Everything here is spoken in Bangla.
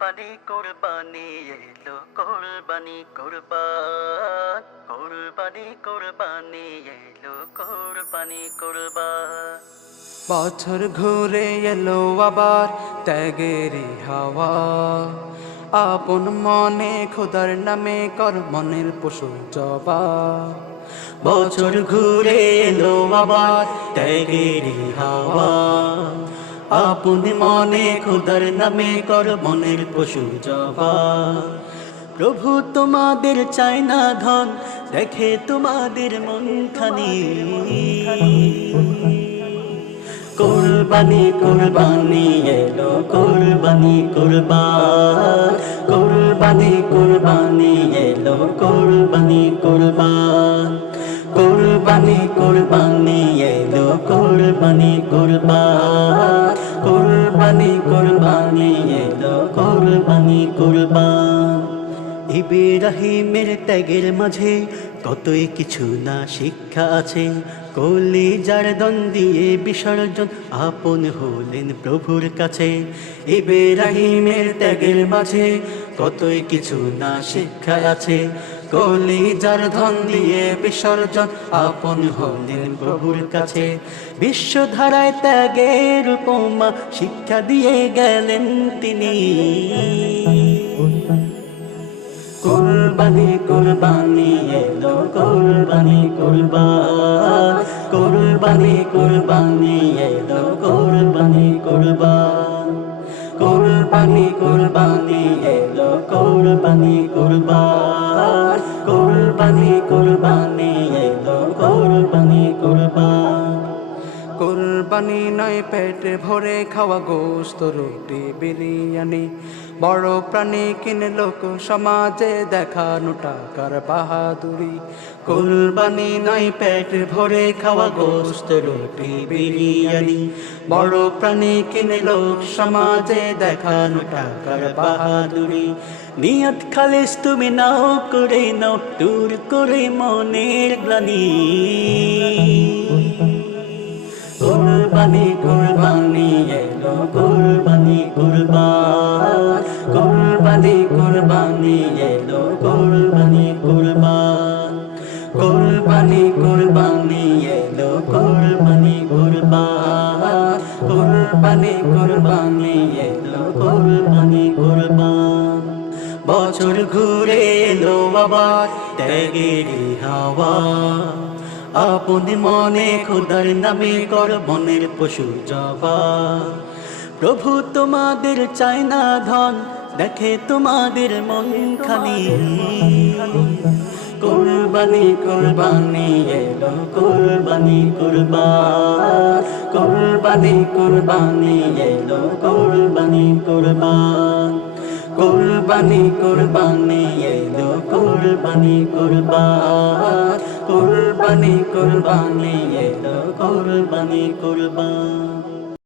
কোরবানি কোরবানি এলো কোরবানি কোরবান কোরবানি কোরবানি এলো কোরবানি কোরবান। বছর ঘুরে এলো আবার ত্যাগেরই হাওয়া, আপন মনে খোদার নামে কর মনের পশু জবা। বছর ঘুরে এলো আবার ত্যাগেরই হাওয়া, আপন মনে খোদার নামে কর মনের পশু জবা। প্রভু তোমাদের চায় না ধন, দেখে তোমাদের মন খানি। কোরবানি কোরবানি এলো কোরবানি কোরবান কোরবানি কোরবানি এলো কোরবানি কোরবান কোরবানি কোরবানি এলো কোরবানি কোরবান কোরবানি কোরবানি এলো কোরবানি কোরবান। ইব্রাহিমের ত্যাগের মাঝে কতই কিছু না শিক্ষা আছে, কলিজার দন দিয়ে বিসর্জন আপন হলেন প্রভুর কাছে। ইব্রাহিমের ত্যাগের মাঝে কতই কিছু না শিক্ষা আছে, কলিজার ধন দিয়ে বিসর্জন আপন হলেন প্রভুর কাছে। বিশ্বধারায় ত্যাগের উপমা শিক্ষা দিয়ে গেলেন তিনি। কোরবানি কোরবানি এলো কোরবানি কোরবান কোরবানি কোরবানি এলো কোরবানি কোরবান কোরবানি কোরবানি এলো কোরবানি কোরবান কোরবানি কোরবানি এলো কোরবানি কোরবান। কোরবানি নয় পেট ভরে খাওয়া গোস্ত রুটি বিরিয়ানি, বড় প্রাণী কিনে লোক সমাজে দেখানো টাকার বাহাদুরি। কোরবানি নয় পেট ভরে খাওয়া গোস্ত রুটি বিরিয়ানি, বড় প্রাণী কিনে লোক সমাজে দেখানো টাকার বাহাদুরি। নিয়ত খালিস তুমি নাও করে নাও, দূর করে মনের গ্লানি। কোরবানি কোরবানি এলো কোরবানি কোরবান কোরবানি কোরবানি এলো কোরবানি কোরবান কোরবানি কোরবানি এলো কোরবানি কোরবান কোরবানি কোরবানি এলো কোরবানি কোরবান। বছর ঘুরে এলো আবার ত্যাগেরই হাওয়া, আপন মনে খোদার নামে কর মনের পশু জবা। প্রভু তোমাদের চায় না ধন, দেখে তোমাদের মন খানি। কোরবানি কোরবানি এলো কোরবানি কোরবান কোরবানি কোরবানি এলো কোরবানি কোরবান কোরবানি কোরবানি এলো কোরবানি কোরবান কোরবানি কোরবানি এলো কোরবানি কোরবান।